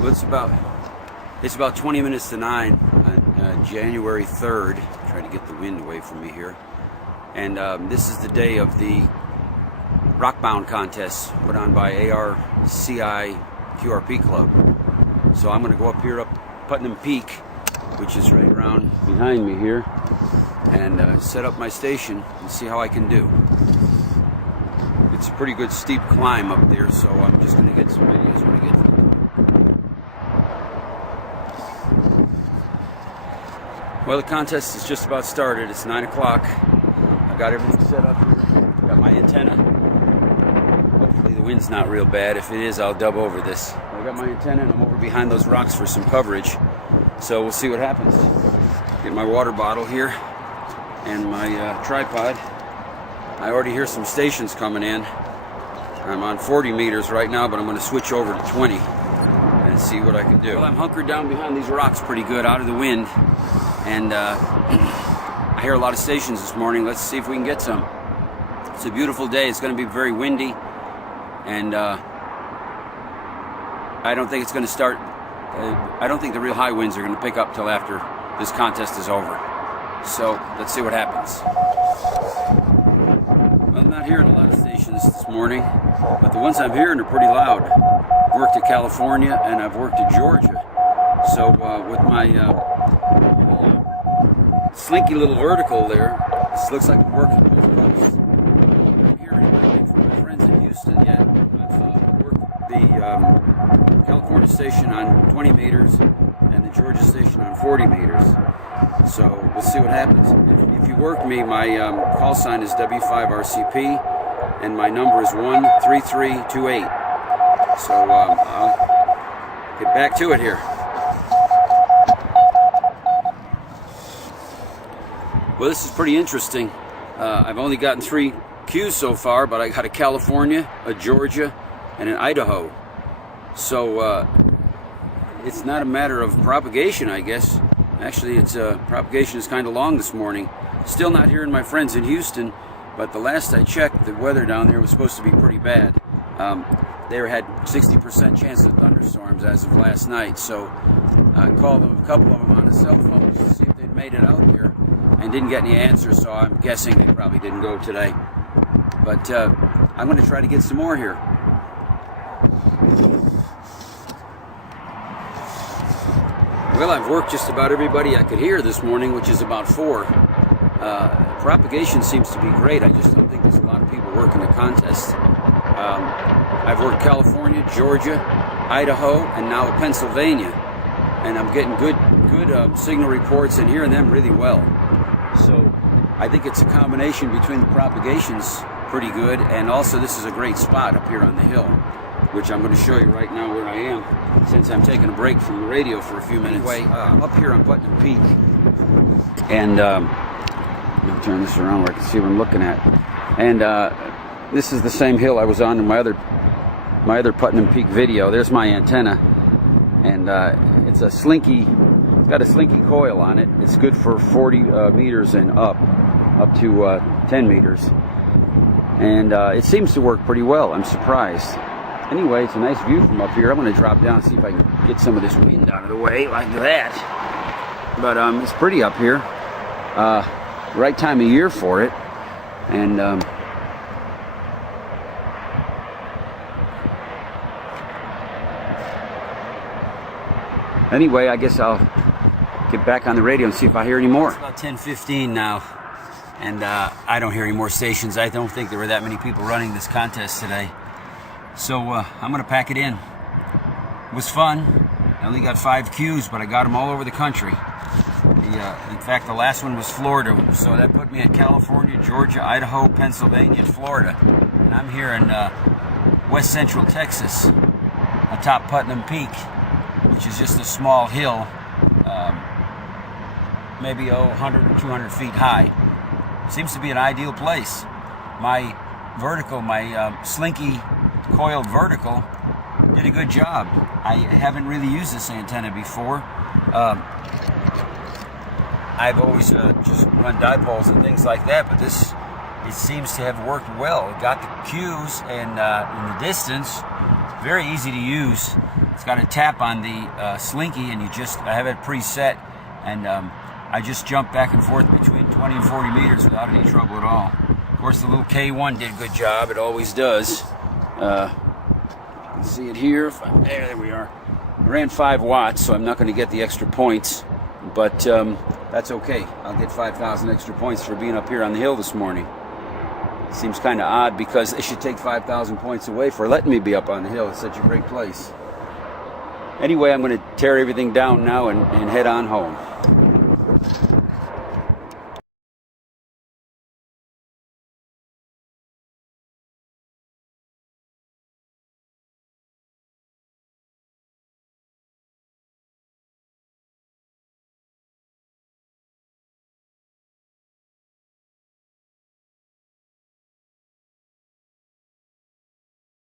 Well, it's about 20 minutes to 9 on January 3rd. Trying to get the wind away from me here. And this is the day of the rockbound contest put on by ARCI QRP Club. So I'm going to go up here, up Putnam Peak, which is right around behind me here, and set up my station and see how I can do. It's a pretty good steep climb up there, so I'm just going to get some videos when I get to the top. Well, the contest is just about started. It's 9 o'clock. I've got everything set up here. Got my antenna. Hopefully the wind's not real bad. If it is, I'll dub over this. I got my antenna and I'm over behind those rocks for some coverage. So we'll see what happens. Get my water bottle here and my tripod. I already hear some stations coming in. I'm on 40 meters right now, but I'm going to switch over to 20 and see what I can do. Well, I'm hunkered down behind these rocks pretty good, out of the wind, and I hear a lot of stations this morning. Let's see if we can get some. It's a beautiful day. It's going to be very windy, and I don't think it's going to start. I don't think the real high winds are going to pick up till after this contest is over. So let's see what happens. I'm not hearing a lot of stations this morning, but the ones I'm hearing are pretty loud. I've worked at California and I've worked at Georgia. So with my slinky little vertical there, this looks like we're working both coasts. I'm not hearing anything from my friends in Houston yet. I've worked the California station on 20 meters and the Georgia station on 40 meters. So we'll see what happens. If you work me, my call sign is W5RCP, and my number is 13328. So I'll get back to it here. Well, this is pretty interesting. I've only gotten 3 Qs so far, but I got a California, a Georgia, and an Idaho. So it's not a matter of propagation, I guess. Actually, it's propagation is kind of long this morning. Still not hearing my friends in Houston, but the last I checked, the weather down there was supposed to be pretty bad. They had 60% chance of thunderstorms as of last night, so I called them, a couple of them on the cell phone to see if they'd made it out there, and didn't get any answers, so I'm guessing they probably didn't go today. But I'm going to try to get some more here. Well, I've worked just about everybody I could hear this morning, which is about 4. Propagation seems to be great. I just don't think there's a lot of people working the contest. I've worked California, Georgia, Idaho, and now Pennsylvania. And I'm getting good signal reports and hearing them really well. So I think it's a combination between the propagation's pretty good, and also this is a great spot up here on the hill, which I'm going to show you right now where I am, since I'm taking a break from the radio for a few minutes. Anyway, I'm up here on Putnam Peak, and let me turn this around where I can see what I'm looking at. And this is the same hill I was on in my other Putnam Peak video. There's my antenna, and it's a slinky. It's got a slinky coil on it. It's good for 40 meters and up to 10 meters, and it seems to work pretty well. I'm surprised. Anyway, it's a nice view from up here. I'm going to drop down and see if I can get some of this wind out of the way, like that. But it's pretty up here. Right time of year for it. And anyway, I guess I'll get back on the radio and see if I hear any more. It's about 10:15 now, and I don't hear any more stations. I don't think there were that many people running this contest today. So I'm going to pack it in. It was fun. I only got 5 Qs, but I got them all over the country. In fact, the last one was Florida, so that put me at California, Georgia, Idaho, Pennsylvania, and Florida. And I'm here in west central Texas, atop Putnam Peak, which is just a small hill, maybe 100 or 200 feet high. Seems to be an ideal place. My vertical, my slinky coiled vertical, did a good job. I haven't really used this antenna before. I've always just run dipoles and things like that, but this it seems to have worked well. It got the cues and in the distance, very easy to use. It's got a tap on the slinky, and I have it preset, and I just jump back and forth between 20 and 40 meters without any trouble at all. Of course, the little K1 did a good job. It always does. You can see it here. There we are. I ran 5 watts, so I'm not going to get the extra points, but that's okay. I'll get 5,000 extra points for being up here on the hill this morning. Seems kind of odd because they should take 5,000 points away for letting me be up on the hill. It's such a great place. Anyway, I'm going to tear everything down now and head on home.